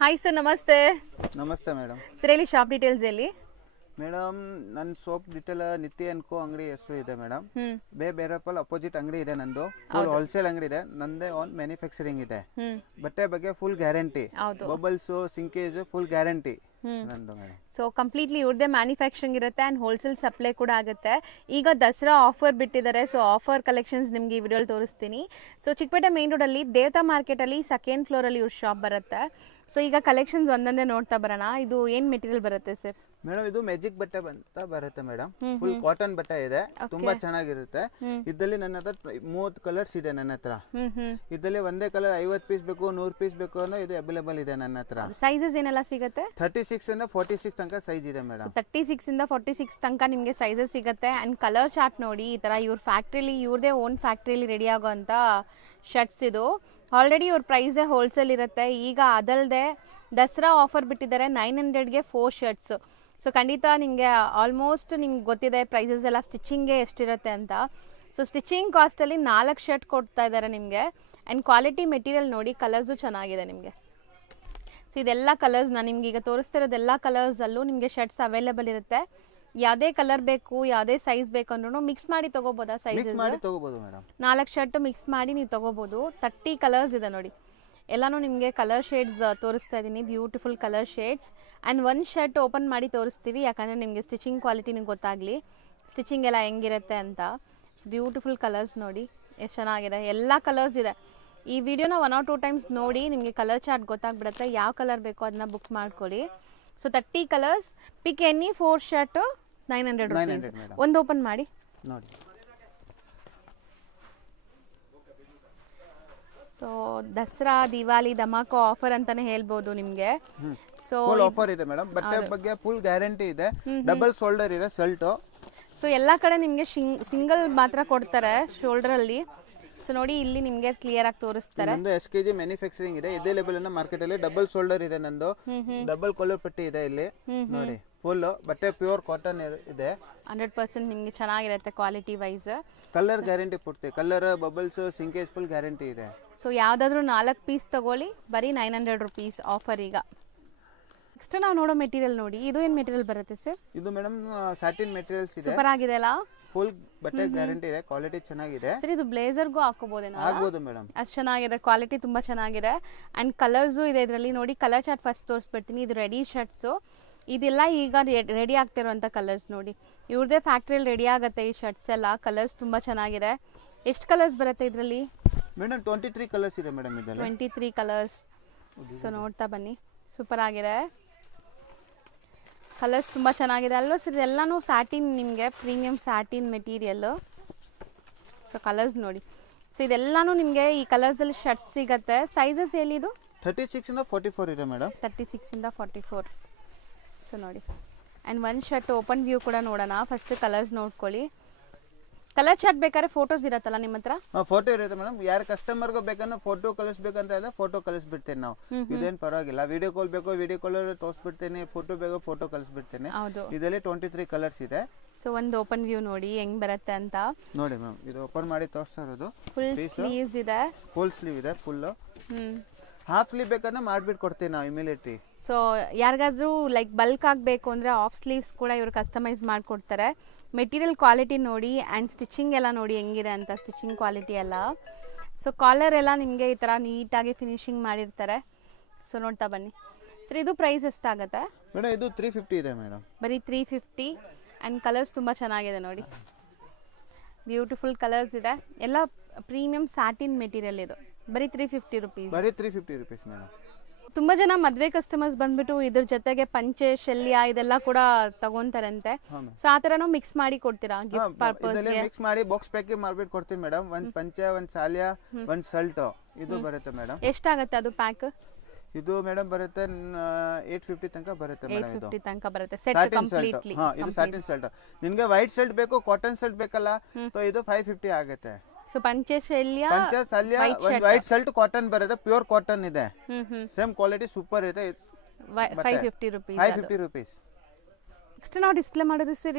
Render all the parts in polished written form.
Hi sir, ನಮಸ್ತೆ. ನಮಸ್ತೆ madam. Sir ಹೇಳಿ, ಶಾಪ್ ಡೀಟೇಲ್ಸ್ ಹೇಳಿ. ಮೇಡಮ್, ನನ್ನ ಸೋಪ್ ಡಿಟೇಲ್ ನಿತ್ಯ ಅನ್ಕೋ ಅಂಗಡಿ ಹೆಸರು ಇದೆ ಮೇಡಮ್. ಬೇರಪ್ಪಲ್ ಅಪೋಸಿಟ್ ಅಂಗಡಿ ಇದೆ ನಂದು. ಫುಲ್ ಹೋಲ್ಸೇಲ್ ಅಂಗಡಿ ಇದೆ ನಂದೇ. ಓನ್ ಮ್ಯಾನುಫ್ಯಾಕ್ಚರಿಂಗ್ ಇದೆ. ಬಟ್ಟೆ ಬಗ್ಗೆ full guarantee. Bubbles ಸಿಂಕೇಜ್ full guarantee ನಂದು ಮೇಡಮ್. ಸೊ ಕಂಪ್ಲೀಟ್ಲಿ ಇವ್ರದೇ ಮ್ಯಾನುಫ್ಯಾಕ್ಚರಿಂಗ್ ಇರುತ್ತೆ ಅಂಡ್ ಹೋಲ್ಸೇಲ್ ಸಪ್ಲೈ ಕೂಡ ಆಗುತ್ತೆ. ಈಗ ದಸರಾ ಆಫರ್ ಬಿಟ್ಟಿದ್ದಾರೆ. ಸೊ ಆಫರ್ ಕಲೆಕ್ಷನ್ಸ್ ನಿಮ್ಗೆ ಈ ವಿಡಿಯೋಲಿ ತೋರಿಸ್ತೀನಿ. ಸೊ ಚಿಕ್ಕಪೇಟೆ ಮೇನ್ ರೋಡ್ ಅಲ್ಲಿ ದೇವತಾ ಮಾರ್ಕೆಟ್ ಅಲ್ಲಿ ಸೆಕೆಂಡ್ ಫ್ಲೋರ್ ಅಲ್ಲಿ ಇವ್ರ ಶಾಪ್ ಬರುತ್ತೆ. ಸೊ ಈಗ ಕಲೆಕ್ಷನ್ಸ್ ಒಂದೊಂದೇ ನೋಡ್ತಾ ಬರೋಣ. ಇದು ಏನ್ ಮೆಟೀರಿಯಲ್ ಬರುತ್ತೆ ಸರ್? ಮೇಡಮ್, ಇದು ಮ್ಯಾಜಿಕ್ ಬಟ್ಟೆ ಅಂತ ಬರುತ್ತೆ ಮೇಡಮ್. ಫುಲ್ ಕಾಟನ್ ಬಟ್ಟೆ ಇದೆ, ತುಂಬಾ ಚೆನ್ನಾಗಿರುತ್ತೆ. ಇದ್ರಲ್ಲಿ ನನ್ನ ಹತ್ರ 30 ಕಲರ್ಸ್ ಇದೆ ನನ್ನ ಹತ್ರ. ಇದ್ರಲ್ಲಿ ಒಂದೇ ಕಲರ್ 50 ಪೀಸ್ ಬೇಕು, 100 ಪೀಸ್ ಬೇಕು ಅನ್ನೋ ಇದು ಅವೈಲೇಬಲ್ ಇದೆ ನನ್ನ ಹತ್ರ. ಸೈಜಸ್ ಏನೆಲ್ಲ ಸಿಗುತ್ತೆ? 36 ಇಂದ 46 ತನಕ ಸೈಜ್ ಇದೆ ಮೇಡಮ್. 36 ಇಂದ 46 ತನಕ ನಿಮ್ಗೆ ಸೈಜಸ್ ಸಿಗುತ್ತೆ. ಅಂಡ್ ಕಲರ್ ಚಾರ್ಟ್ ನೋಡಿ, ಈ ತರ ಇವ್ರ ಫ್ಯಾಕ್ಟ್ರಿಲಿ, ಇವ್ರದೇ ಓನ್ ಫ್ಯಾಕ್ಟ್ರಿಲಿ ರೆಡಿ ಆಗೋಂತ ಶರ್ಟ್ಸ್ ಇದು. ಆಲ್ರೆಡಿ ಇವ್ರ ಪ್ರೈಸೇ ಹೋಲ್ಸೇಲ್ ಇರುತ್ತೆ. ಈಗ ಅದಲ್ಲದೆ ದಸರಾ ಆಫರ್ ಬಿಟ್ಟಿದ್ದಾರೆ. 900ಗೆ 4 ಶರ್ಟ್ಸ್. ಸೊ ಖಂಡಿತ ನಿಮಗೆ ಆಲ್ಮೋಸ್ಟ್ ನಿಮ್ಗೆ ಗೊತ್ತಿದೆ ಪ್ರೈಸಸ್ ಎಲ್ಲ, ಸ್ಟಿಚಿಂಗ್ಗೆ ಎಷ್ಟಿರುತ್ತೆ ಅಂತ. ಸೊ ಸ್ಟಿಚಿಂಗ್ ಕಾಸ್ಟಲ್ಲಿ 4 ಶರ್ಟ್ ಕೊಡ್ತಾ ಇದ್ದಾರೆ ನಿಮಗೆ. ಆ್ಯಂಡ್ ಕ್ವಾಲಿಟಿ ಮೆಟೀರಿಯಲ್ ನೋಡಿ, ಕಲರ್ಸು ಚೆನ್ನಾಗಿದೆ ನಿಮಗೆ. ಸೊ ಇದೆಲ್ಲ ಕಲರ್ಸ್ ನಾನು ನಿಮ್ಗೆ ಈಗ ತೋರಿಸ್ತಿರೋದೆಲ್ಲ ಕಲರ್ಸಲ್ಲೂ ನಿಮಗೆ ಶರ್ಟ್ಸ್ ಅವೈಲೇಬಲ್ ಇರುತ್ತೆ. ಯಾವುದೇ ಕಲರ್ ಬೇಕು, ಯಾವುದೇ ಸೈಜ್ ಬೇಕು ಅಂದ್ರೂ ಮಿಕ್ಸ್ ಮಾಡಿ ತಗೋಬೋದಾ? ಸೈಜಸ್ 4 ಶರ್ಟ್ ಮಿಕ್ಸ್ ಮಾಡಿ ನೀವು ತಗೋಬೋದು. 30 ಕಲರ್ಸ್ ಇದೆ ನೋಡಿ. ಎಲ್ಲಾನು ನಿಮಗೆ ಕಲರ್ ಶೇಡ್ಸ್ ತೋರಿಸ್ತಾ ಇದ್ದೀನಿ, ಬ್ಯೂಟಿಫುಲ್ ಕಲರ್ ಶೇಡ್ಸ್. ಆ್ಯಂಡ್ ಒಂದು ಶರ್ಟ್ ಓಪನ್ ಮಾಡಿ ತೋರಿಸ್ತೀವಿ, ಯಾಕಂದರೆ ನಿಮಗೆ ಸ್ಟಿಚಿಂಗ್ ಕ್ವಾಲಿಟಿನೂ ಗೊತ್ತಾಗಲಿ, ಸ್ಟಿಚಿಂಗ್ ಎಲ್ಲ ಹೆಂಗಿರುತ್ತೆ ಅಂತ. ಬ್ಯೂಟಿಫುಲ್ ಕಲರ್ಸ್ ನೋಡಿ, ಎಷ್ಟು ಚೆನ್ನಾಗಿದೆ. ಎಲ್ಲ ಕಲರ್ಸ್ ಇದೆ. ಈ ವಿಡಿಯೋನ 1 or 2 ಟೈಮ್ಸ್ ನೋಡಿ, ನಿಮಗೆ ಕಲರ್ ಚಾರ್ಟ್ ಗೊತ್ತಾಗ್ಬಿಡುತ್ತೆ. ಯಾವ ಕಲರ್ ಬೇಕೋ ಅದನ್ನ ಬುಕ್ ಮಾಡ್ಕೊಳ್ಳಿ. ಸೊ 30 ಕಲರ್ಸ್, ಪಿಕ್ ಎನಿ 4 ಶರ್ಟ್ 900 rupees. ಒಂದು ಓಪನ್ ಮಾಡಿ ನೋಡಿ. ಸೊ ದಸರಾ ದಿವಾಲಿ ಧಮಾಕೋ ಆಫರ್ ಅಂತಾನೆ ಹೇಳ್ಬೋದು ನಿಮ್ಗೆ. ಸೊ ಫುಲ್ ಆಫರ್ ಇದೆ ಮೇಡಮ್. ಬಟ್ಟೆ ಬಗ್ಗೆ ಫುಲ್ ಗ್ಯಾರಂಟಿ ಇದೆ. ಡಬಲ್ ಶೋಲ್ಡರ್ ಇದೆ ಶರ್ಟ್. ಸೊ ಎಲ್ಲಾ ಕಡೆ ನಿಮ್ಗೆ ಸಿಂಗಲ್ ಮಾತ್ರ ಕೊಡ್ತಾರೆ ಶೋಲ್ಡರ್ ಅಲ್ಲಿ. ಸೊ ನೋಡಿ, ಇಲ್ಲಿ ನಿಮ್ಗೆ ಕ್ಲಿಯರ್ ಆಗಿ ತೋರಿಸ್ತಾರೆ. ನಂದು SKG ಮ್ಯಾನುಫ್ಯಾಕ್ಚರಿಂಗ್ ಇದೆ. ಇದೇ ಲೆವೆಲ್ ಅನ್ನ ಮಾರ್ಕೆಟ್ ಅಲ್ಲಿ ಡಬಲ್ ಶೋಲ್ಡರ್ ಇದೆ ನಂದು. ಡಬಲ್ ಕಲರ್ ಪಟ್ಟಿ ಇದೆ ಇಲ್ಲಿ ನೋಡಿ. ಫುಲ್ ಬಟ್ಟೆ ಪ್ಯೂರ್ ಕಾಟನ್ ಇದೆ. 100% ನಿಮ್ಗೆ ಚೆನ್ನಾಗಿರುತ್ತೆ ಕ್ವಾಲಿಟಿ ವೈಸ್. ಕಲರ್ ಗ್ಯಾರಂಟಿ ಪೂರ್ತಿ. ಕಲರ್, ಬಬಲ್ಸ್, ಸಿಂಕೇಜ್ ಫುಲ್ ಗ್ಯಾರಂಟಿ ಇದೆ. ಸೊ ಯಾವ್ದಾದ್ರು 4 ಪೀಸ್ ತಗೊಳ್ಳಿ, ಬರೀ 900 rupees ಆಫರ್ ಈಗ. ನೆಕ್ಸ್ಟ್ ನಾವು ನೋಡೋ ಮೆಟೀರಿಯಲ್ ನೋಡಿ. ಇದು ಏನ್ ಮೆಟೀರಿಯಲ್ ಬರುತ್ತೆ ಸರ್? ಇದು ಮೇಡಮ್ ಸ್ಯಾಟಿನ್ ಮೆಟೀರಿಯಲ್ಸ್ ಇದೆ. ಸೂಪರ್ ಆಗಿದೆ ಅಲ್ಲ? ಫುಲ್ ಬಟ್ಟೆ ಗ್ಯಾರಂಟಿ ಇದೆ, ಕ್ವಾಲಿಟಿ ಚೆನ್ನಾಗಿದೆ. ಸರ್ ಇದು ಬ್ಲೇಸರ್ಗೂ ಹಾಕೋಬಹುದೇನೋ? ಆಗ್ಬೋದು ಮೇಡಮ್. ಅಷ್ಟು ಚೆನ್ನಾಗಿದೆ, ಕ್ವಾಲಿಟಿ ತುಂಬಾ ಚೆನ್ನಾಗಿದೆ. ಅಂಡ್ ಕಲರ್ಸು ಇದೆ ಇದರಲ್ಲಿ ನೋಡಿ. ಕಲರ್ ಚಾರ್ಟ್ ಫಸ್ಟ್ ತೋರಿಸ್ಬಿಡ್ತೀನಿ. ಇದು ರೆಡಿ ಶರ್ಟ್ಸು. ಇದೆಲ್ಲ ಈಗ ರೆಡಿ ಆಗ್ತಿರುವಂತ ಕಲರ್ಸ್ ನೋಡಿ. ಇವ್ರದೇ ಫ್ಯಾಕ್ಟ್ರಿಯಲ್ಲಿ ರೆಡಿ ಆಗುತ್ತೆ ಈ ಶರ್ಟ್ಸ್ ಎಲ್ಲ. ಕಲರ್ಸ್ ತುಂಬಾ ಚೆನ್ನಾಗಿದೆ. ಎಷ್ಟು ಕಲರ್ಸ್ ಬರುತ್ತೆ ಇದರಲ್ಲಿ? ಮೇಡಮ್ 23 ಕಲರ್ಸ್ ಇದೆ ಮೇಡಮ್ ಇದರಲ್ಲಿ. 23 ಕಲರ್ಸ್. ಸೊ ನೋಡ್ತಾ ಬನ್ನಿ, ಸೂಪರ್ ಆಗಿದೆ. ಕಲರ್ಸ್ ತುಂಬ ಚೆನ್ನಾಗಿದೆ ಅಲ್ವಾ ಸರ್? ಇದೆಲ್ಲನೂ ಸ್ಯಾಟಿನ್, ನಿಮಗೆ premium satin material. So colours ನೋಡಿ. ಸೊ ಇದೆಲ್ಲಾನು ನಿಮಗೆ ಈ ಕಲರ್ಸಲ್ಲಿ ಶರ್ಟ್ಸ್ ಸಿಗುತ್ತೆ. ಸೈಜಸ್ ಎಲ್ಲಿದು? 36 ಇಂದ 44 ಇದೆ ಮೇಡಮ್. 36 ಇಂದ 44. ಸೊ ನೋಡಿ. ಆ್ಯಂಡ್ ಒಂದು ಶರ್ಟ್ ಓಪನ್ ವ್ಯೂ ಕೂಡ ನೋಡೋಣ. ಫಸ್ಟ್ ಕಲರ್ಸ್ ನೋಡ್ಕೊಳ್ಳಿ. ಕಲರ್ ಚಾರ್ಟ್ ಬೇಕಾದ್ರೆ ಫೋಟೋಸ್ ಇರತ್ತಲ್ಲ ನಿಮ್ಮ ಹತ್ರ? ಫೋಟೋ ಇರುತ್ತೆ ಮೇಡಮ್. ಯಾರು ಕಸ್ಟಮರ್ಗೂ ಬೇಕಂದ್ರೆ ಫೋಟೋ ಕಳಿಸ್ಬೇಕಂತ ಹೇಳಿದ್ರೆ ಫೋಟೋ ಕಳಿಸ್ಬಿಡ್ತೇನೆ ನಾವು. ಇದೇನು ಪರವಾಗಿಲ್ಲ. ವಿಡಿಯೋ ಕಾಲ್ ಬೇಕೋ ವಿಡಿಯೋ ಕಾಲ್ ತೋರಿಸ್ಬಿಡ್ತೇನೆ, ಫೋಟೋ ಬೇಕೋ ಫೋಟೋ ಕಳಿಸ್ಬಿಡ್ತೇನೆ. ಇದರಲ್ಲಿ 23 ಕಲರ್ಸ್ ಇದೆ. ಸೊ ಒಂದು ಓಪನ್ ವ್ಯೂ ನೋಡಿ ಹೆಂಗ್ ಬರುತ್ತೆ ಅಂತ ನೋಡಿ ಮ್ಯಾಮ್. ಇದು ಓಪನ್ ಮಾಡಿ ತೋರಿಸ್ತಾ ಇರೋದು. ಫುಲ್ ಸ್ಲೀವ್ಸ್ ಇದೆ. ಫುಲ್ ಸ್ಲೀವ್ ಇದೆ. ಫುಲ್ ಹಾಫ್ ಸ್ಲೀವ್ ಬೇಕಂದ್ರೆ ಮಾಡ್ಬಿಟ್ಟು ಕೊಡ್ತೀವಿ ನಾವು ಇಮಿಡಿಯೇಟ್ಲಿ. ಸೊ ಯಾರಿಗಾದ್ರೂ ಲೈಕ್ ಬಲ್ಕ್ ಆಗಬೇಕು ಅಂದರೆ ಆಫ್ ಸ್ಲೀವ್ಸ್ ಕೂಡ ಇವರು ಕಸ್ಟಮೈಸ್ ಮಾಡಿಕೊಡ್ತಾರೆ. ಮೆಟೀರಿಯಲ್ ಕ್ವಾಲಿಟಿ ನೋಡಿ ಆ್ಯಂಡ್ ಸ್ಟಿಚಿಂಗ್ ಎಲ್ಲ ನೋಡಿ ಹೆಂಗಿದೆ ಅಂತ. ಸ್ಟಿಚಿಂಗ್ ಕ್ವಾಲಿಟಿ ಎಲ್ಲ. ಸೊ ಕಾಲರ್ ಎಲ್ಲ ನಿಮಗೆ ಈ ಥರ ನೀಟಾಗಿ ಫಿನಿಶಿಂಗ್ ಮಾಡಿರ್ತಾರೆ. ಸೊ ನೋಡ್ತಾ ಬನ್ನಿ ಸರ್. ಇದು ಪ್ರೈಸ್ ಎಷ್ಟಾಗುತ್ತೆ ಮೇಡಮ್? ಇದು 350 ಇದೆ ಮೇಡಮ್. ಬರೀ 350. ಆ್ಯಂಡ್ ಕಲರ್ಸ್ ತುಂಬ ಚೆನ್ನಾಗಿದೆ ನೋಡಿ. ಬ್ಯೂಟಿಫುಲ್ ಕಲರ್ಸ್ ಇದೆ. ಎಲ್ಲ ಪ್ರೀಮಿಯಂ ಸ್ಯಾಟಿನ್ ಮೆಟೀರಿಯಲ್ ಇದು. ಬರೀ 350 rupees. ಬರೀ 350 rupees ಮೇಡಮ್. ತುಂಬ ಜನ ಮದುವೆ ಕಸ್ಟಮರ್ಸ್ ಬಂದ್ಬಿಟ್ಟು ಇದ್ರ ಜೊತೆಗೆ ಪಂಚೆ, ಶಲ್ಯ ಇದೆಲ್ಲ ಕೂಡ ತಗೊಂತಾರಂತೆ. ಸೊ ಆ ಥರನೂ ಮಿಕ್ಸ್ ಮಾಡಿ ಕೊಡ್ತೀರಾ ಗಿಫ್ಟ್ ಪರ್ಪಸ್ಗೆ? ಮಿಕ್ಸ್ ಮಾಡಿ ಬಾಕ್ಸ್ ಪ್ಯಾಕಿಂಗ್ ಮಾಡ್ಬಿಟ್ಟು ಕೊಡ್ತೀವಿ ಮೇಡಮ್. ಒಂದು ಪಂಚೆ, ಒಂದು ಶಾಲ್ಯ, ಒಂದು ಶರ್ಟ್ ಇದು ಬರುತ್ತೆ ಮೇಡಮ್. ಎಷ್ಟಾಗುತ್ತೆ ಅದು ಪ್ಯಾಕ್? ಇದು ಮೇಡಮ್ ಬರುತ್ತೆ 850 ತನಕ ಬರುತ್ತೆ ಮೇಡಮ್. ಇದು 850 ತನಕ ಬರುತ್ತೆ ಸೆಟ್ ಕಂಪ್ಲೀಟ್ಲಿ. ಇದು ಸಾಟಿನ್ ಶರ್ಟ್. ನಿಮಗೆ ವೈಟ್ ಶರ್ಟ್ ಬೇಕು, ಕಾಟನ್ ಶರ್ಟ್ ಬೇಕಲ್ಲ, ಸೊ ಇದು 550 ಆಗುತ್ತೆ. ಸೊ ಪಂಚೆ, ಶಲ್ಯ, ಒಂದು ವೈಟ್ ಶರ್ಟ್ ಕಾಟನ್ ಬರುತ್ತೆ. ಪ್ಯೂರ್ ಕಾಟನ್ ಇದೆ. ಸೇಮ್ ಕ್ವಾಲಿಟಿ ಸೂಪರ್ ಇದೆ. 550 rupees. 550 rupees. ನೆಕ್ಸ್ಟ್ ನಾವು ಡಿಸ್ಪ್ಲೇ ಮಾಡೋದು ಸರ್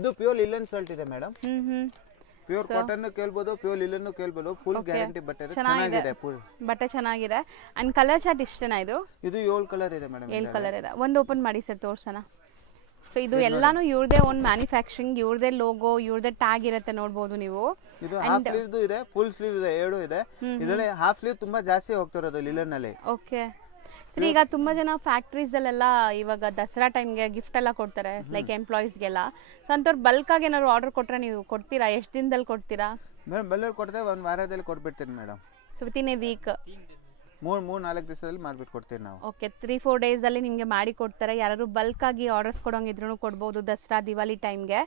ಇದು ಪ್ಯೂರ್ ಲಿಲನ್ ಶರ್ಟ್ ಇದೆ ಮೇಡಮ್. ಪ್ಯೂರ್ ಕಾಟನ್ ಕೇಳ್ಬೋದು, ಪ್ಯೂರ್ ಲಿಲನ್ ಕೇಳ್ಬೋದು, ಫುಲ್ ಗ್ಯಾರಂಟಿ ಬಟ್ಟೆ ಇದೆ, ಚೆನ್ನಾಗಿದೆ ಬಟ್ಟೆ ಚೆನ್ನಾಗಿದೆ. ಅಂಡ್ ಕಲರ್ ಚಾರ್ಟ್ ಇಷ್ಟೇನಾ ಇದು? ಇದು 7 ಕಲರ್ ಇದೆ ಮೇಡಮ್. 7 ಕಲರ್ ಇದೆ. ಒಂದು ಓಪನ್ ಮಾಡಿ ಸರ್, ತೋರ್ಸೋಣ. ಸೊ ಇದು ಎಲ್ಲಾನು ಇವ್ರದೇ ಓನ್ ಮ್ಯಾನುಫ್ಯಾಕ್ಚರಿಂಗ್, ಇವ್ರದೇ ಲೋಗೋ, ಇವ್ರದೇ ಟ್ಯಾಗ್ ಇರುತ್ತೆ, ನೋಡ್ಬೋದು ನೀವು. ಇದು ಹಾಫ್ ಸ್ಲೀವ್ ಇದೆ, ಫುಲ್ ಸ್ಲೀವ್ ಇದೆ, 2 ಇದೆ. ಇದರಲ್ಲಿ ಹಾಫ್ ಸ್ಲೀವ್ ತುಂಬಾ ಜಾಸ್ತಿ ಹೋಗ್ತಿರೋದು ಲಿಲನ್ ಅಲ್ಲಿ. ಓಕೆ ಸರ್, ಈಗ ತುಂಬಾ ಜನ ಫ್ಯಾಕ್ಟ್ರೀಸ್ ಅಲ್ಲೆಲ್ಲ ಇವಾಗ ದಸರಾ ಟೈಮ್ಗೆ ಗಿಫ್ಟ್ ಎಲ್ಲ ಕೊಡ್ತಾರೆ, ಲೈಕ್ ಎಂಪ್ಲಾಯೀಸ್ಗೆಲ್ಲ. ಸೊ ಅಂಥವ್ರು ಬಲ್ಕ್ ಆಗಿ ಏನಾದ್ರು ಆರ್ಡರ್ ಕೊಟ್ರೆ ನೀವು ಕೊಡ್ತೀರಾ? ಎಷ್ಟು ದಿನದಲ್ಲಿ ಕೊಡ್ತೀರಾ ಮೇಡಮ್? ಬಲ್ಕ್ ಕೊಡ್ತೇವೆ, 1 ವಾರದಲ್ಲಿ ಕೊಟ್ಬಿಡ್ತೀನಿ madam. So within a week, 3-4 ದಿವಸದಲ್ಲಿ ಮಾಡ್ಬಿಟ್ಟು ಕೊಡ್ತೀವಿ ನಾವು. ಓಕೆ, 3-4 ಡೇಸಲ್ಲಿ ನಿಮಗೆ ಮಾಡಿ ಕೊಡ್ತಾರೆ. ಯಾರಾದ್ರು ಬಲ್ಕ್ ಆಗಿ ಆರ್ಡರ್ಸ್ ಕೊಡೋಂಗಿದ್ರು ಕೊಡ್ಬೋದು ದಸರಾ ದಿವಾಲಿ ಟೈಮ್ಗೆ.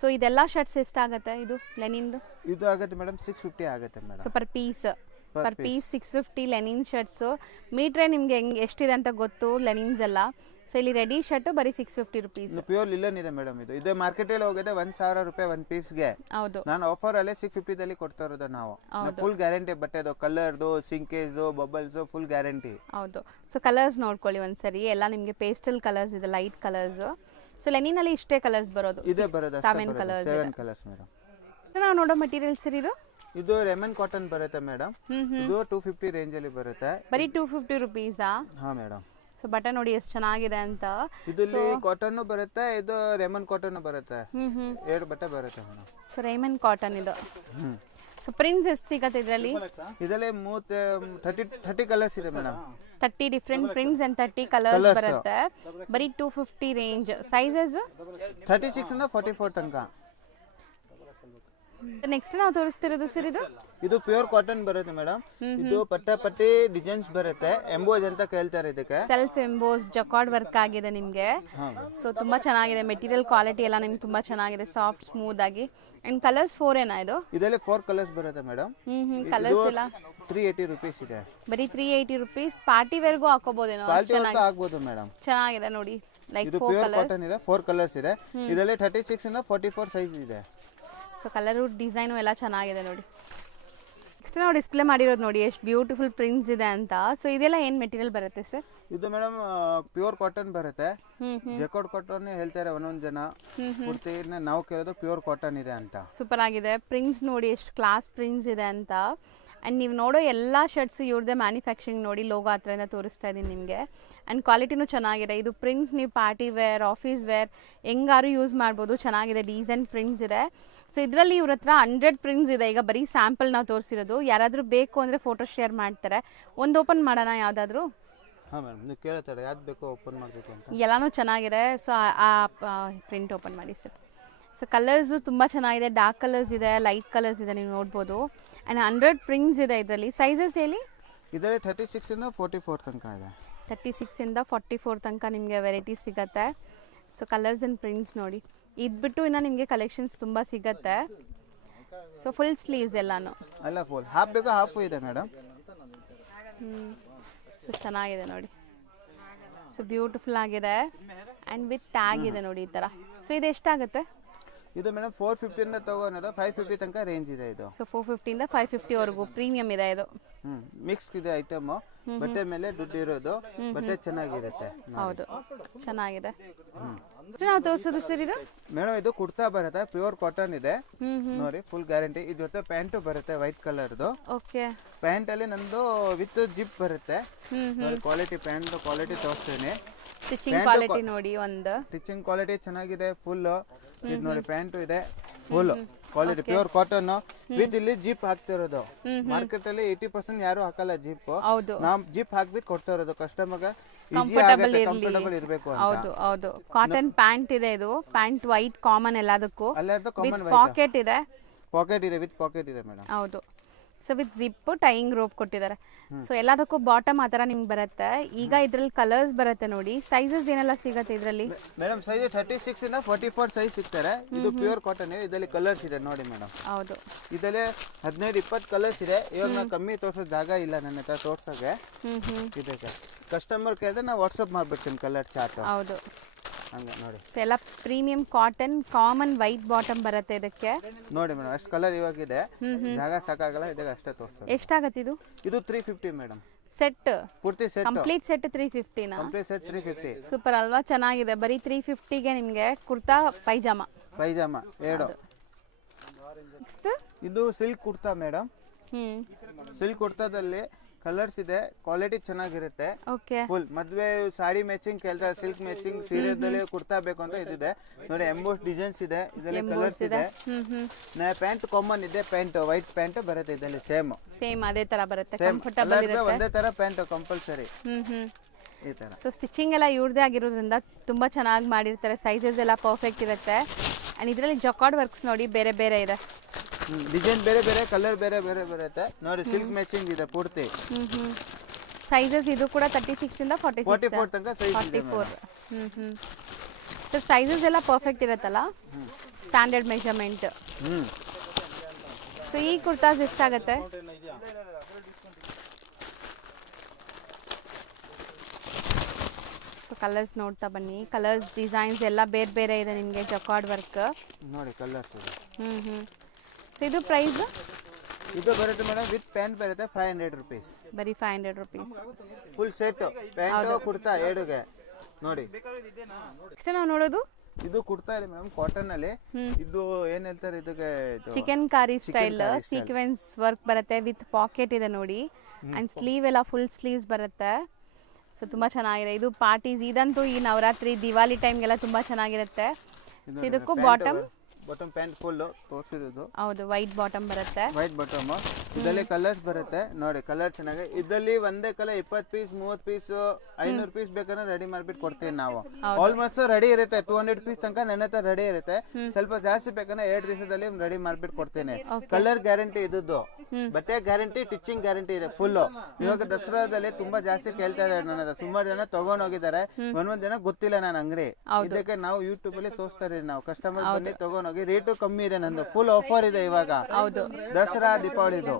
ಸೊ ಇದೆಲ್ಲ ಶರ್ಟ್ಸ್ ಎಷ್ಟಾಗುತ್ತೆ? ಇದು ಲೆನಿನ್ದು ಇದು ಆಗುತ್ತೆ ಮೇಡಮ್ 650 ಆಗುತ್ತೆ madam. So per piece 650 linen shirts. Metre ನಿಮ್ಗೆ ಎಷ್ಟಿದೆ ಅಂತ ಗೊತ್ತು ಲೆನಿನ್ಸ್ ಎಲ್ಲ. ಸೊ ಇಲ್ಲಿ ರೆಡಿ ಶರ್ಟ್ ಬರೀ 650 ರುಪೀಸ್. ಪ್ಯೂರ್ ಲಿಲನ್ ಇದೆ ಮೇಡಮ್. ಇದು ಮಾರ್ಕೆಟ್ ಅಲ್ಲಿ ಹೋಗಿದೆ 1000 ರೂಪಾಯಿ 1 ಪೀಸ್ಗೆ. ಹೌದು, ನಾನು ಆಫರ್ ಅಲ್ಲೇ 650 ದಲ್ಲಿ ಕೊಡ್ತಾ ಇರೋದು ನಾವು. ಫುಲ್ ಗ್ಯಾರಂಟಿ ಬಟ್ಟೆದು, ಕಲರ್ದು, ಸಿಂಕೇಜ್, ಬಬಲ್ಸ್, ಫುಲ್ ಗ್ಯಾರಂಟಿ. ಹೌದು. ಸೊ ಕಲರ್ಸ್ ನೋಡ್ಕೊಳ್ಳಿ ಒಂದ್ಸರಿ. ಎಲ್ಲ ನಿಮ್ಗೆ ಪೇಸ್ಟಲ್ ಕಲರ್ಸ್ ಇದೆ, ಲೈಟ್ ಕಲರ್ಸ್. ಸೊ ಲೆನಿನ್ ಅಲ್ಲಿ ಇಷ್ಟೇ ಕಲರ್ಸ್ ಬರೋದು, ಇದೆ ಬರೋದು 7 ಕಲರ್ಸ್ ಮೇಡಮ್. ನಾವು ನೋಡೋ ಮೆಟೀರಿಯಲ್ಸ್ ಸರ್ ಇದು ರೆಮನ್ ಕಾಟನ್ ಬರುತ್ತೆ ಮೇಡಮ್. ಇದು 250 ರೇಂಜ್ ಅಲ್ಲಿ ಬರುತ್ತೆ. ಬರೀ 250 ರುಪೀಸಾ? ಹಾ ಮೇಡಮ್. ಸೊ ಬಟ್ಟೆ ನೋಡಿ ಎಷ್ಟು ಚೆನ್ನಾಗಿದೆ ಅಂತ. ಇದರಲ್ಲಿ ಕಾಟನ್ ಬರುತ್ತೆ, ಇದು ರೆಮನ್ ಕಾಟನ್ ಬರುತ್ತೆ. 2 ಬಟ್ಟೆ ಬರುತ್ತೆ ಮೇಡಮ್. ಸೊ ರೇಮನ್ ಕಾಟನ್ ಇದು. ಸೊ ಪ್ರಿಂಟ್ಸ್ ಎಷ್ಟು ಸಿಗುತ್ತೆ ಇದರಲ್ಲಿ? ಇದರಲ್ಲಿ 30 ಕಲರ್ಸ್ ಇದೆ madam. 30 different prints and 30 colours ಬರುತ್ತೆ. ಬರೀ 250 ರೇಂಜ್. ಸೈಜಸ್ 36 ಇಂದ 44 ತನಕ. ನೆಕ್ಸ್ಟ್ ನಾವು ತೋರಿಸ್ತಿರೋದು ಸರ್ ಇದು ಪ್ಯೂರ್ ಕಾಟನ್ ಬರುತ್ತೆ ಮೇಡಮ್. ಇದು ಪಟ್ಟಿ ಡಿಸೈನ್ಸ್ ಬರುತ್ತೆ, ಎಂಬೋಸ್ ಅಂತ ಕೇಳ್ತಾರೆ ಇದಕ್ಕೆ. ಸೆಲ್ಫ್ ಎಂಬೋಸ್ ಜಕಾರ್ಡ್ ವರ್ಕ್ ಆಗಿದೆ ನಿಮ್ಗೆ. ಸೊ ತುಂಬಾ ಚೆನ್ನಾಗಿದೆ, ಮೆಟೀರಿಯಲ್ ಕ್ವಾಲಿಟಿ ಎಲ್ಲ ನಿಮ್ಗೆ ತುಂಬಾ ಚೆನ್ನಾಗಿದೆ, ಸಾಫ್ಟ್ ಸ್ಮೂತ್ ಆಗಿ. ಅಂಡ್ ಕಲರ್ಸ್ 4 ಏನಾ ಇದು? ಇದರಲ್ಲಿ 4 ಕಲರ್ಸ್ ಬರುತ್ತೆ ಮೇಡಮ್. ಕಲರ್ಸ್ ಎಲ್ಲ 380 ರುಪೀಸ್ ಇದೆ. ಬರೀ 380 ರುಪೀಸ್. ಪಾರ್ಟಿ ವೇರ್ಗೂ ಹಾಕೋಬಹುದೇನೋ? ಆಗ್ಬೋದು ಮೇಡಮ್. ಚೆನ್ನಾಗಿದೆ ನೋಡಿ, ಲೈಕ್ ಇದು ಪ್ಯೂರ್ ಕಾಟನ್ ಇದೆ, 4 ಕಲರ್ಸ್ ಇದೆ. ಇದರಲ್ಲಿ 36 ಇಂದ 44 ಸೈಜ್ ಇದೆ. ಸೊ ಕಲರು ಡಿಸೈನು ಎಲ್ಲ ಚೆನ್ನಾಗಿದೆ ನೋಡಿ. ನೆಕ್ಸ್ಟ್ ನಾವು ಡಿಸ್ಪ್ಲೇ ಮಾಡಿರೋದು ನೋಡಿ ಎಷ್ಟು ಬ್ಯೂಟಿಫುಲ್ ಪ್ರಿಂಟ್ಸ್ ಇದೆ ಅಂತ. ಸೊ ಇದೆಲ್ಲ ಏನು ಮೆಟೀರಿಯಲ್ ಬರುತ್ತೆ ಸರ್? ಇದು ಮೇಡಮ್ ಪ್ಯೂರ್ ಕಾಟನ್ ಬರುತ್ತೆ. ಜಕಾರ್ಡ್ ಕಾಟನ್ ಹೇಳ್ತಾರೆ ಒಂದೊಂದು ಜನ, ಪೂರ್ತಿ ನಾವು ಕೇಳೋದು ಪ್ಯೂರ್ ಕಾಟನ್ ಇದೆ ಅಂತ. ಸೂಪರ್ ಆಗಿದೆ. ಪ್ರಿಂಟ್ಸ್ ನೋಡಿ ಎಷ್ಟು ಕ್ಲಾಸ್ ಪ್ರಿಂಟ್ಸ್ ಇದೆ ಅಂತ. ಆ್ಯಂಡ್ ನೀವು ನೋಡೋ ಎಲ್ಲ ಶರ್ಟ್ಸು ಇವ್ರದ್ದೇ ಮ್ಯಾನುಫ್ಯಾಕ್ಚರಿಂಗ್ ನೋಡಿ, ಲೋಗೋ ಹತ್ರದಿಂದ ತೋರಿಸ್ತಾ ಇದ್ದೀನಿ ನಿಮಗೆ. ಆ್ಯಂಡ್ ಕ್ವಾಲಿಟಿನೂ ಚೆನ್ನಾಗಿದೆ. ಇದು ಪ್ರಿಂಟ್ಸ್ ನೀವು ಪಾರ್ಟಿ ವೇರ್, ಆಫೀಸ್ ವೇರ್ ಹೆಂಗಾರು ಯೂಸ್ ಮಾಡ್ಬೋದು. ಚೆನ್ನಾಗಿದೆ, ಡೀಸೆಂಟ್ ಪ್ರಿಂಟ್ಸ್ ಇದೆ. ಸೊ ಇದರಲ್ಲಿ ಇವ್ರ ಹತ್ರ 100 ಪ್ರಿಂಟ್ಸ್ ಇದೆ. ಈಗ ಬರೀ ಸ್ಯಾಂಪಲ್ ನಾವು ತೋರಿಸಿರೋದು. ಯಾರಾದರೂ ಬೇಕು ಅಂದರೆ ಫೋಟೋ ಶೇರ್ ಮಾಡ್ತಾರೆ. ಒಂದು ಓಪನ್ ಮಾಡೋಣ ಯಾವುದಾದ್ರೂ? ಹಾಂ ಮೇಡಮ್, ನೀವು ಕೇಳ್ತಾರೆ ಯಾವ್ದು ಬೇಕೋ ಓಪನ್ ಮಾಡಬೇಕು ಅಂತ. ಎಲ್ಲನೂ ಚೆನ್ನಾಗಿದೆ. ಸೊ ಆ ಪ್ರಿಂಟ್ ಓಪನ್ ಮಾಡಿ ಸರ್. ಸೊ ಕಲರ್ಸು ತುಂಬ ಚೆನ್ನಾಗಿದೆ, ಡಾರ್ಕ್ ಕಲರ್ಸ್ ಇದೆ, ಲೈಟ್ ಕಲರ್ಸ್ ಇದೆ, ನೀವು ನೋಡ್ಬೋದು. ಆ್ಯಂಡ್ 100 ಪ್ರಿಂಟ್ಸ್ ಇದೆ ಇದರಲ್ಲಿ. ಸೈಜಸ್ ಹೇಳಿ? ಇದರಲ್ಲಿ 36 ಇಂದ 44 ತನಕ ಇದೆ. 36 ಇಂದ 44 ತನಕ ನಿಮಗೆ ವೆರೈಟೀಸ್ ಸಿಗುತ್ತೆ. ಸೊ ಕಲರ್ಸ್ ಆ್ಯಂಡ್ ಪ್ರಿಂಟ್ಸ್ ನೋಡಿ. ಇದು ಬಿಟ್ಟು ಇನ್ನು ನಿಮಗೆ ಕಲೆಕ್ಷನ್ಸ್ ತುಂಬ ಸಿಗುತ್ತೆ. ಸೊ ಫುಲ್ ಸ್ಲೀವ್ಸ್ ಎಲ್ಲಾನು ಅಲ್ಲ, ಫುಲ್ ಹಾಫ್ ಬೇಕಾ ಹಾಫ್ ಇದೆ ಮೇಡಮ್. ಸೊ ಚೆನ್ನಾಗಿದೆ ನೋಡಿ. ಸೊ ಬ್ಯೂಟಿಫುಲ್ ಆಗಿದೆ ಆ್ಯಂಡ್ ವಿತ್ ಟ್ಯಾಗ್ ಇದೆ ನೋಡಿ ಈ ಥರ. ಸೊ ಇದು ಎಷ್ಟಾಗುತ್ತೆ? ಇದು ಮೇಡಮ್ 450 ಇಂದ ತಗೊಂಡ್ರೆ 550 ತನಕ ರೇಂಜ್ ಇದೆ ಇದು. ಸೊ 450 ಇಂದ 550 ವರೆಗೂ ಪ್ರೀಮಿಯಂ ಇದೆ ಇದು. ಮಿಕ್ಸ್ ಇದೆ ಐಟಮ್. ಬಟ್ಟೆ ಮೇಲೆ ದುಡ್ಡು ಇರೋದು, ಬಟ್ಟೆ ಚೆನ್ನಾಗಿರುತ್ತೆ. ಹೌದು, ಚೆನ್ನಾಗಿದೆ. ನಾವು ತೋರಿಸೋದು ಸರ್ ಇದು ಮೇಡಮ್, ಇದು ಕುರ್ತಾ ಬರುತ್ತೆ, ಪ್ಯೂರ್ ಕಾಟನ್ ಇದೆ ನೋಡಿ, ಫುಲ್ ಗ್ಯಾರಂಟಿ. ಇದು ಜೊತೆ ಪ್ಯಾಂಟು ಬರುತ್ತೆ ವೈಟ್ ಕಲರ್ದು. ಓಕೆ, ಪ್ಯಾಂಟ್ ಅಲ್ಲಿ ನಂದು ವಿತ್ ಜಿಪ್ ಬರುತ್ತೆ. ಕ್ವಾಲಿಟಿ ಪ್ಯಾಂಟ್ ಕ್ವಾಲಿಟಿ ತೋರಿಸ್ತೀನಿ. ಸ್ಟಿಚಿಂಗ್ ಕ್ವಾಲಿಟಿ ನೋಡಿ, ಒಂದು ಸ್ಟಿಚಿಂಗ್ ಕ್ವಾಲಿಟಿ ಚೆನ್ನಾಗಿದೆ ಫುಲ್. ಇದು ನೋಡಿ ಪ್ಯಾಂಟು ಇದೆ full quality, pure cotton with ಇಲ್ಲಿ ಜಿಪ್ ಹಾಕ್ತಿರೋದು. ಮಾರ್ಕೆಟ್ ಅಲ್ಲಿ 80% ಯಾರು ಹಾಕಲ್ಲ ಜಿಪ್. ನಾವು ಜಿಪ್ ಹಾಕ್ಬಿಟ್ಟು ಕೊಡ್ತಾ ಇರೋದು ಕಸ್ಟಮರ್ಗೆ, ಕಂಫರ್ಟಬಲ್ ಇರಬೇಕು ಅಂತ. ಹೌದು ಹೌದು. ಕಾಟನ್ ಪ್ಯಾಂಟ್ ಇದೆ ಇದು. ಪ್ಯಾಂಟ್ ವೈಟ್ ಕಾಮನ್ ಎಲ್ಲದಕ್ಕೂ. ಪಾಕೆಟ್ ಇದೆ, ಪಾಕೆಟ್ ಇದೆ, ವಿತ್ ಪಾಕೆಟ್ ಇದೆ ಮೇಡಮ್. ಹೌದು. So with zip, tying rope ಕೊಟ್ಟಿದ್ದಾರೆ. ಸೊ ಎಲ್ಲದಕ್ಕೂ ಬಾಟಮ್ ಆ ಥರ ನಿಮ್ಗೆ ಬರುತ್ತೆ. ಈಗ ಇದ್ರಲ್ಲಿ ಕಲರ್ಸ್ ಬರುತ್ತೆ ನೋಡಿ. ಸೈಜಸ್ ಏನೆಲ್ಲ ಸಿಗುತ್ತೆ ಇದರಲ್ಲಿ? ಮೇಡಮ್ ಸೈಜ್ 36 ಇಂದ 44 ಸೈಜ್ ಸಿಗ್ತಾರೆ. ಇದು ಪ್ಯೂರ್ ಕಾಟನ್ ಇದೆ. ಇದರಲ್ಲಿ ಕಲರ್ಸ್ ಇದೆ ನೋಡಿ ಮೇಡಮ್. ಹೌದು, ಇದರಲ್ಲಿ 15-20 ಕಲರ್ಸ್ ಇದೆ. ಇವಾಗ ನಾನು ಕಮ್ಮಿ ತೋರ್ಸೋ ಜಾಗ ಇಲ್ಲ ನನ್ನ ಹತ್ರ ತೋರ್ಸೋಕೆ. ಇದಕ್ಕೆ ಕಸ್ಟಮರ್ ಕೇಳಿದ್ರೆ ನಾವು ವಾಟ್ಸಪ್ ಮಾಡ್ಬಿಡ್ತೀನಿ ಕಲರ್ ಚಾರ್ಟ್. ಹೌದು, ಹಂಗೆ ನೋಡಿ. ಎಲ್ಲ premium cotton, common white bottom ಬರುತ್ತೆ ಇದಕ್ಕೆ. ನೋಡಿ ಮೇಡಮ್, ಅಷ್ಟು ಕಲರ್ ಇವಾಗ ಇದೆ, ಜಾಗ ಸಾಕಾಗಲ್ಲ, ಇದಕ್ಕೆ ಅಷ್ಟೇ ತೋರಿಸ್ತಾರೆ. ಎಷ್ಟಾಗತ್ತೆ ಇದು? ಇದು 350 ಮೇಡಮ್. ಸೆಟ್ ಪೂರ್ತಿ ಸೆಟ್, ಕಂಪ್ಲೀಟ್ ಸೆಟ್ 350 ನಾ? Complete set 350. ಸೂಪರ್ ಅಲ್ವಾ, ಚೆನ್ನಾಗಿದೆ. ಬರೀ 350ಗೆ ನಿಮಗೆ ಕುರ್ತಾ ಪೈಜಾಮ 2 ನೆಕ್ಸ್ಟ್ ಇದು ಸಿಲ್ಕ್ ಕುರ್ತಾ ಮೇಡಮ್. ಸಿಲ್ಕ್ ಕುರ್ತಾದಲ್ಲಿ ಕಲರ್ಸ್ ಇದೆ, ಕ್ವಾಲಿಟಿ ಚೆನ್ನಾಗಿರುತ್ತೆ. ಓಕೆ ಫುಲ್ ಮದ್ವೆ ಸಾಡಿ ಮ್ಯಾಚಿಂಗ್ ಕೇಳ್ತಾರೆ, ಸಿಲ್ಕ್ ಮ್ಯಾಚಿಂಗ್ ಸೀರೆದಲ್ಲಿ ಕುರ್ತಾ ಬೇಕು ಅಂತ ಇದಿದೆ ನೋಡಿ. ಎಂಬೋಸ್ ಡಿಸೈನ್ಸ್ ಇದೆ, ಇದರಲ್ಲಿ ಕಲರ್ಸ್ ಇದೆ. ಪ್ಯಾಂಟ್ ಕಾಮನ್ ಇದೆ, ಪ್ಯಾಂಟ್ ವೈಟ್ ಪ್ಯಾಂಟ್ ಬರುತ್ತೆ ಇದರಲ್ಲಿ ಸೇಮ್ ಅದೇ ತರ ಬರುತ್ತೆ, ಸೇಮ್ ಕಂಫರ್ಟಬಲ್ ಇರುತ್ತೆ. ಒಂದೇ ತರ ಪ್ಯಾಂಟ್ ಕಂಪಲ್ಸರಿ ಈ ತರ. ಸೊ ಸ್ಟಿಚಿಂಗ್ ಎಲ್ಲ ಇವ್ರದೇ ಆಗಿರೋದ್ರಿಂದ ತುಂಬಾ ಚೆನ್ನಾಗಿ ಮಾಡಿರ್ತಾರೆ, ಸೈಜಸ್ ಎಲ್ಲ ಪರ್ಫೆಕ್ಟ್ ಇರುತ್ತೆ. ಅಂಡ್ ಇದರಲ್ಲಿ ಜಕಾರ್ಡ್ ವರ್ಕ್ಸ್ ನೋಡಿ ಬೇರೆ ಬೇರೆ ಇದೆ, ಡಿಸೈನ್ ಬೇರೆ ಬೇರೆ, ಕಲರ್ ಬೇರೆ ಬೇರೆ ಬರುತ್ತೆ ನೋಡಿ. ಸಿಲ್ಕ್ ಮ್ಯಾಚಿಂಗ್ ಇದೆ ಪೂರ್ತಿ. ಸೈಜಸ್ ಇದು ಕೂಡ 36 ಇಂದ 44 ತನಕ ಸೈಜ್ ಇದೆ. 44 ಸೊ ಸೈಜಸ್ ಎಲ್ಲ ಪರ್ಫೆಕ್ಟ್ ಇರುತ್ತಲ್ಲ, ಸ್ಟ್ಯಾಂಡರ್ಡ್ ಮೆಜರ್ಮೆಂಟ್. ಸೊ ಈ ಕುರ್ತಾಸ್ ಎಷ್ಟಾಗುತ್ತೆ? ಸೊ ಕಲರ್ಸ್ ನೋಡ್ತಾ ಬನ್ನಿ, ಕಲರ್ಸ್ ಡಿಸೈನ್ಸ್ ಎಲ್ಲ ಬೇರೆ ಬೇರೆ ಇದೆ ನಿಮಗೆ. ಜಕಾರ್ಡ್ ವರ್ಕ್ ನೋಡಿ, ಕಲರ್ಸ್ ಇದೆ. ಸೊ ಇದು ಪ್ರೈಸ್ ಇದು ಬರುತ್ತೆ ಮೇಡಮ್, ವಿತ್ ಪ್ಯಾಂಟ್ ಬರುತ್ತೆ 500 ರುಪೀಸ್. ಬರೀ 500 rupees full set, pant kurta ಎರಡುಗೆ ನೋಡಿ. ನೆಕ್ಸ್ಟ್ ನಾವು ನೋಡೋದು ಇದು ಕುರ್ತಾ ಇದೆ ಮೇಡಮ್, ಕಾಟನ್ ಅಲ್ಲಿ. ಇದು ಏನ್ ಹೇಳ್ತಾರೆ ಇದಕ್ಕೆ, ಚಿಕನ್ ಕಾರಿ ಸ್ಟೈಲ್ ಸೀಕ್ವೆನ್ಸ್ ವರ್ಕ್ ಬರುತ್ತೆ, ವಿತ್ ಪಾಕೆಟ್ ಇದೆ ನೋಡಿ. ಅಂಡ್ ಸ್ಲೀವ್ ಎಲ್ಲ ಫುಲ್ ಸ್ಲೀವ್ಸ್ ಬರುತ್ತೆ. ಸೊ ತುಂಬಾ ಚೆನ್ನಾಗಿದೆ ಇದು. ಪಾರ್ಟೀಸ್ ಇದಂತೂ ಈ ನವರಾತ್ರಿ ದಿವಾಲಿ ಟೈಮ್ಗೆಲ್ಲ ತುಂಬಾ ಚೆನ್ನಾಗಿರುತ್ತೆ. ಸೊ ಇದಕ್ಕೂ ಬಾಟಮ್ ಪ್ಯಾಂಟ್ ಫುಲ್ ತೋರಿಸಿರೋದು. ಹೌದು, ವೈಟ್ ಬಾಟಮ್ ಬರುತ್ತೆ. ವೈಟ್ ಬಾಟಮ್, ಇದರಲ್ಲಿ ಕಲರ್ಸ್ ಬರುತ್ತೆ ನೋಡಿ. ಕಲರ್ ಚೆನ್ನಾಗಿ, ಇದರಲ್ಲಿ ಒಂದೇ ಕಲರ್ 20 ಪೀಸ್ 30 ಪೀಸ್ 500 ಪೀಸ್ ಬೇಕಾದ್ರೆ ರೆಡಿ ಮಾಡ್ಬಿಟ್ಟು ಕೊಡ್ತೀವಿ ನಾವು. ಆಲ್ಮೋಸ್ಟ್ ರೆಡಿ ಇರುತ್ತೆ, 200 ಪೀಸ್ ತನಕ ನನ್ನ ಹತ್ರ ರೆಡಿ ಇರುತ್ತೆ. ಸ್ವಲ್ಪ ಜಾಸ್ತಿ ಬೇಕಂದ್ರೆ 2 ದಿವಸದಲ್ಲಿ ರೆಡಿ ಮಾಡ್ಬಿಟ್ಟು ಕೊಡ್ತೇನೆ. ಕಲರ್ ಗ್ಯಾರಂಟಿ ಇದ್ದು, ಬಟ್ಟೆ ಗ್ಯಾರಂಟಿ, ಟಿಚಿಂಗ್ ಗ್ಯಾರಂಟಿ ಇದೆ ಫುಲ್. ಇವಾಗ ದಸರಾದಲ್ಲಿ ತುಂಬಾ ಜಾಸ್ತಿ ಕೇಳ್ತಾ ಇದ್ದಾರೆ ನನ್ನ ಹತ್ರ, ಸುಮಾರು ಜನ ತಗೊಂಡ್ ಹೋಗಿದ್ದಾರೆ. ಒಂದೊಂದ್ ಜನ ಗೊತ್ತಿಲ್ಲ ನನ್ನ ಅಂಗಡಿ, ಇದಕ್ಕೆ ನಾವು ಯೂಟ್ಯೂಬ್ ಅಲ್ಲಿ ತೋರಿಸ್ತಾ ಇದೀವಿ. ನಾವು ಕಸ್ಟಮರ್ ಬನ್ನಿ ತಗೊಂಡ್ ಹೋಗಿ, ರೇಟು ಕಮ್ಮಿ ಇದೆ, ನಂದು ಫುಲ್ ಆಫರ್ ಇದೆ ಇವಾಗ. ಹೌದು, ದಸರಾ ದೀಪಾವಳಿದು.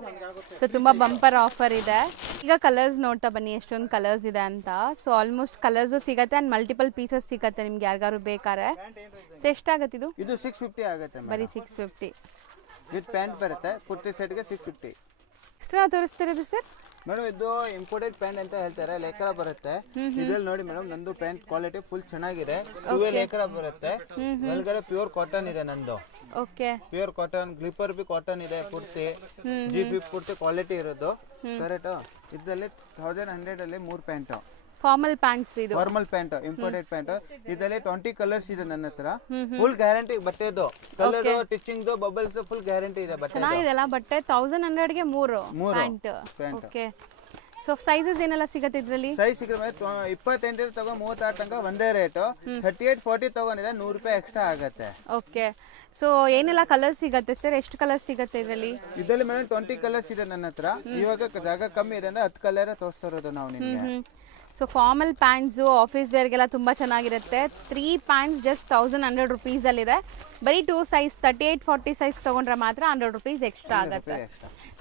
ಸೊ ತುಂಬಾ ಬಂಪರ್ ಆಫರ್ ಇದೆ. ಈಗ ಕಲರ್ಸ್ ನೋಡ್ತಾ ಬನ್ನಿ ಎಷ್ಟೊಂದು ಕಲರ್ಸ್ ಇದೆ ಅಂತ. ಸೊ ಆಲ್ಮೋಸ್ಟ್ ಕಲರ್ಸ್ ಸಿಗತ್ತೆ ಅಂಡ್ ಮಲ್ಟಿಪಲ್ ಪೀಸಸ್ ಸಿಗತ್ತೆ ನಿಮ್ಗೆ ಯಾರಿಗಾರು ಬೇಕಾರೆ. ಸೊ ಎಷ್ಟಾಗತ್ತೆ ಇದು? ಇದು 650 ಆಗುತ್ತೆ ಬರೀ 650 ವಿತ್ ಪ್ಯಾಂಟ್ ಬರುತ್ತೆ. ಕುರ್ತಿ ಸೆಟ್ಗೆ 650. ಎಕ್ಸ್ಟ್ರಾ ತೋರಿಸ್ತಿರೋದು ಸರ್? ಮೇಡಮ್ ಇದು ಇಂಪೋರ್ಟೆಡ್ ಪ್ಯಾಂಟ್ ಅಂತ ಹೇಳ್ತಾರೆ, ಲೇಕರ ಬರುತ್ತೆ. ಇದ್ರಲ್ಲಿ ನೋಡಿ ಮೇಡಮ್, ನಂದು ಪ್ಯಾಂಟ್ ಕ್ವಾಲಿಟಿ ಫುಲ್ ಚೆನ್ನಾಗಿದೆ. 12 ಲೇಕರ ಬರುತ್ತೆ, ಒಳಗಡೆ ಪ್ಯೂರ್ ಕಾಟನ್ ಇದೆ ನಂದು. ಓಕೆ, ಪ್ಯೂರ್ ಕಾಟನ್, ಗ್ಲಿಪ್ಪರ್ ಬಿ ಕಾಟನ್ ಇದೆ ಪೂರ್ತಿ. ಜಿಪಿ ಪೂರ್ತಿ ಕ್ವಾಲಿಟಿ ಇರೋದು. ಕರೆಕ್ಟ್. ಇದರಲ್ಲಿ 1100 ಅಲ್ಲಿ 3 ಪ್ಯಾಂಟ್ ಫಾರ್ಮಲ್ ಪ್ಯಾಂಟ್ಸ್. ಇದು ಫಾರ್ಮಲ್ ಪ್ಯಾಂಟ್, ಇಂಪೋರ್ಟೆಡ್ ಪ್ಯಾಂಟ್. ಇದರಲ್ಲಿ 20 ಕಲರ್ಸ್ ಇದೆ ನನ್ನ ಹತ್ರ. ಫುಲ್ ಗ್ಯಾರಂಟಿ ಬಟ್ಟೆದು, ಕಲರ್ ಟಿಚಿಂಗ್ ಬಬಲ್ಸ್ ಫುಲ್ ಗ್ಯಾರಂಟಿ ಇದೆ ಬಟ್ಟೆ. ಚೆನ್ನಾಗಿದೆಲ್ಲ ಬಟ್ಟೆ. 1100 ಗೆ 3 ಪ್ಯಾಂಟ್. ಓಕೆ, ಸೊ ಸೈಜಸ್ ಏನೆಲ್ಲ ಸಿಗುತ್ತೆ ಇದರಲ್ಲಿ? ಸೈಜ್ ಸಿಗುತ್ತೆ 28 ತಗೋ 36 ತನಕ ಒಂದೇ ರೇಟ್. 38 40 ತಗೊಂಡಿದ್ರೆ 100 ರೂಪಾಯಿ ಎಕ್ಸ್ಟ್ರಾ ಆಗುತ್ತೆ. ಓಕೆ, ಸೊ ಏನೆಲ್ಲ ಕಲರ್ ಸಿಗುತ್ತೆ ಸರ್? ಎಷ್ಟು ಕಲರ್ ಸಿಗುತ್ತೆ ಇದರಲ್ಲಿ? ಇದರಲ್ಲಿ ಮೇಡಮ್ 20 ಕಲರ್ಸ್ ಇದೆ ನನ್ನ ಹತ್ರ. ಇವಾಗ ಜಾಗ ಕಮ್ಮಿ ಇದೆ ಅಂದ್ರೆ 10 ಕಲರ್ ತೋರಿಸ್ತಾ ಇರೋದು ನಾವು ನಿಮಗೆ. ಸೊ ಫಾರ್ಮಲ್ ಪ್ಯಾಂಟ್ಸು ಆಫೀಸ್ ವೇರ್ಗೆಲ್ಲ ತುಂಬ ಚೆನ್ನಾಗಿರುತ್ತೆ. 3 ಪ್ಯಾಂಟ್ಸ್ ಜಸ್ಟ್ 1100 ರುಪೀಸಲ್ಲಿದೆ. ಬರೀ 2 ಸೈಜ್ 38 40 ಸೈಜ್ ತೊಗೊಂಡ್ರೆ ಮಾತ್ರ 100 ರುಪೀಸ್ ಎಕ್ಸ್ಟ್ರಾ ಆಗುತ್ತೆ.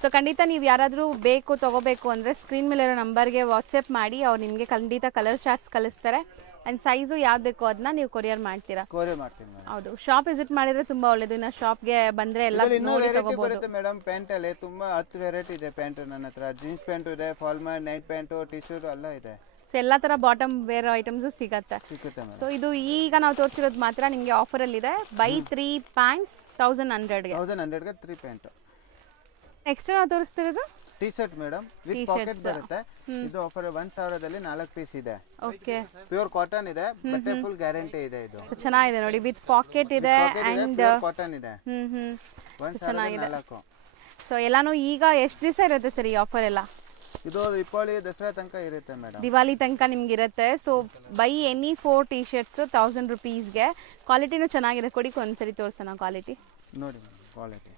ಸೊ ಖಂಡಿತ ನೀವು ಯಾರಾದರೂ ಬೇಕು ತೊಗೋಬೇಕು ಅಂದರೆ ಸ್ಕ್ರೀನ್ ಮೇಲೆ ಇರೋ ನಂಬರ್ಗೆ ವಾಟ್ಸಪ್ ಮಾಡಿ, ಅವ್ರು ನಿಮಗೆ ಖಂಡಿತ ಕಲರ್ ಚಾರ್ಟ್ಸ್ ಕಳಿಸ್ತಾರೆ. ಆ್ಯಂಡ್ ಸೈಜು ಯಾವ್ದು ಬೇಕೋ ಅದನ್ನ ನೀವು ಕೊರಿಯರ್ ಮಾಡ್ತೀರಾ? ಕೊರಿಯರ್ ಮಾಡ್ತೀನಿ ಮೇಡಮ್. ಹೌದು, ಶಾಪ್ ವಿಸಿಟ್ ಮಾಡಿದ್ರೆ ತುಂಬಾ ಒಳ್ಳೇದು. ಇನ್ನು ಶಾಪ್ಗೆ ಬಂದರೆ ಎಲ್ಲ ನೋಡಿ ತಗೋಬಹುದು ಮೇಡಮ್. ಪ್ಯಾಂಟಲ್ಲಿ ತುಂಬಾ 10 ವೆರೈಟಿ ಇದೆ ಪ್ಯಾಂಟ್ ನನ್ನ ಹತ್ರ. ಜೀನ್ಸ್ ಪ್ಯಾಂಟ್ ಇದೆ, formal, night pant, T shirt ಎಲ್ಲ ಇದೆ. ಸೊ ಎಲ್ಲ ಥರ ಬಾಟಮ್ ವೇರ್ ಐಟಮ್ಸು ಸಿಗುತ್ತೆ. ಸೊ ಇದು ಈಗ ನಾವು ತೋರಿಸಿರೋದು ಮಾತ್ರ ನಿಮಗೆ ಆಫರಲ್ಲಿದೆ. ಬೈ 3 ಪ್ಯಾಂಟ್ಸ್ 1100ಗೆ 3 ಪ್ಯಾಂಟ್. ನೆಕ್ಸ್ಟ್ ನಾವು ತೋರಿಸ್ತಿರೋದು T shirt madam, with pocket ಬರುತ್ತೆ. ಇದು ಆಫರ್ 1000ದಲ್ಲಿ 4 ಪೀಸ್ ಇದೆ. ಓಕೆ, ಪ್ಯೂರ್ ಕಾಟನ್ ಇದೆ, ಬಟ್ಟೆ ಫುಲ್ ಗ್ಯಾರಂಟಿ ಇದೆ. ಇದು ಸೊ ಚೆನ್ನಾಗಿದೆ ನೋಡಿ, ವಿತ್ ಪಾಕೆಟ್ ಇದೆ ಅಂಡ್ ಕಾಟನ್ ಇದೆ. 1004. ಸೊ ಎಲ್ಲಾನು ಈಗ ಎಷ್ಟು ದಿವಸ ಇರುತ್ತೆ ಸರ್ ಈ ಆಫರ್ ಎಲ್ಲ? ಇದು ದೀಪಾವಳಿ ದಸರಾ ತನಕ ಇರುತ್ತೆ ಮೇಡಮ್. ದಿವಾಲಿ ತನಕ ನಿಮ್ಗೆ ಇರುತ್ತೆ. So by any 4 T shirts 1000 ರುಪೀಸ್ಗೆ. ಕ್ವಾಲಿಟಿನೂ ಚೆನ್ನಾಗಿದೆ. ಕೊಡಿ ಒಂದ್ಸರಿ ತೋರಿಸೋಣ ಕ್ವಾಲಿಟಿ ನೋಡಿ. ಕ್ವಾಲಿಟಿ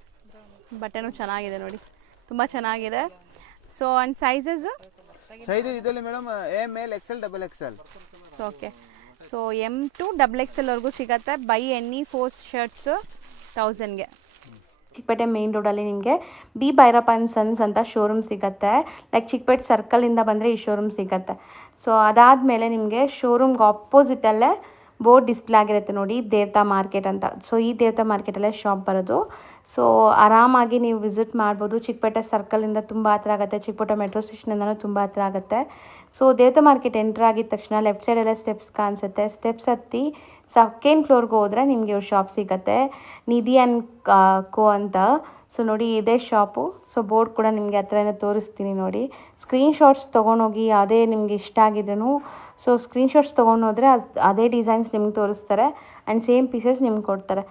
ಬಟ್ಟೆನೂ ಚೆನ್ನಾಗಿದೆ ನೋಡಿ, ತುಂಬ ಚೆನ್ನಾಗಿದೆ. ಸೊ ಅಂಡ್ ಸೈಜಸ್ ಇದರಲ್ಲಿ madam M L XL double XL. So okay, so M to XXL ವರೆಗೂ ಸಿಗುತ್ತೆ. ಬೈ ಎನಿ 4 ಶರ್ಟ್ಸ್ 1000ಗೆ. ಚಿಕ್ಕಪೇಟೆ ಮೇನ್ ರೋಡಲ್ಲಿ ನಿಮಗೆ ಬಿ ಭೈರಪ್ಪ ಆ್ಯಂಡ್ ಸನ್ಸ್ ಅಂತ ಶೋರೂಮ್ ಸಿಗುತ್ತೆ. ಲೈಕ್ ಚಿಕ್ಕಪೇಟೆ ಸರ್ಕಲಿಂದ ಬಂದರೆ ಈ ಶೋರೂಮ್ ಸಿಗುತ್ತೆ. ಸೊ ಅದಾದಮೇಲೆ ನಿಮಗೆ ಶೋರೂಮ್ಗೆ ಆಪೋಸಿಟಲ್ಲೇ ಬೋರ್ಡ್ ಡಿಸ್ಪ್ಲೇ ಆಗಿರುತ್ತೆ ನೋಡಿ, ದೇವತಾ ಮಾರ್ಕೆಟ್ ಅಂತ. ಸೊ ಈ ದೇವತಾ ಮಾರ್ಕೆಟಲ್ಲೇ ಶಾಪ್ ಬರೋದು. ಸೊ ಆರಾಮಾಗಿ ನೀವು ವಿಸಿಟ್ ಮಾಡ್ಬೋದು. ಚಿಕ್ಕಪೇಟೆ ಸರ್ಕಲಿಂದ ತುಂಬ ಹತ್ರ ಆಗುತ್ತೆ, ಚಿಕ್ಕಪೇಟೆ ಮೆಟ್ರೋ ಸ್ಟೇಷನಿಂದನೂ ತುಂಬ ಹತ್ರ ಆಗುತ್ತೆ. ಸೊ ದೇವತಾ ಮಾರ್ಕೆಟ್ ಎಂಟ್ರ್ ಆಗಿದ ತಕ್ಷಣ ಲೆಫ್ಟ್ ಸೈಡಲ್ಲೇ ಸ್ಟೆಪ್ಸ್ ಕಾಣಿಸುತ್ತೆ. ಸ್ಟೆಪ್ಸ್ ಹತ್ತಿ ಸೆಕೆಂಡ್ ಫ್ಲೋರ್ಗೆ ಹೋದರೆ ನಿಮಗೆ ಇವ್ರ ಶಾಪ್ ಸಿಗುತ್ತೆ, ನಿಧಿ ಆ್ಯಂಡ್ ಕೋ ಅಂತ. ಸೊ ನೋಡಿ ಇದೇ ಶಾಪು. ಸೊ ಬೋರ್ಡ್ ಕೂಡ ನಿಮಗೆ ಹತ್ರದಿಂದ ತೋರಿಸ್ತೀನಿ ನೋಡಿ. ಸ್ಕ್ರೀನ್ಶಾಟ್ಸ್ ತೊಗೊಂಡೋಗಿ ಅದೇ ನಿಮ್ಗೆ ಇಷ್ಟ ಆಗಿದ್ರೂ ಸೊ ಸ್ಕ್ರೀನ್ಶಾಟ್ಸ್ ತೊಗೊಂಡೋದ್ರೆ ಅದೇ ಡಿಸೈನ್ಸ್ ನಿಮ್ಗೆ ತೋರಿಸ್ತಾರೆ ಆ್ಯಂಡ್ ಸೇಮ್ ಪೀಸಸ್ ನಿಮ್ಗೆ ಕೊಡ್ತಾರೆ.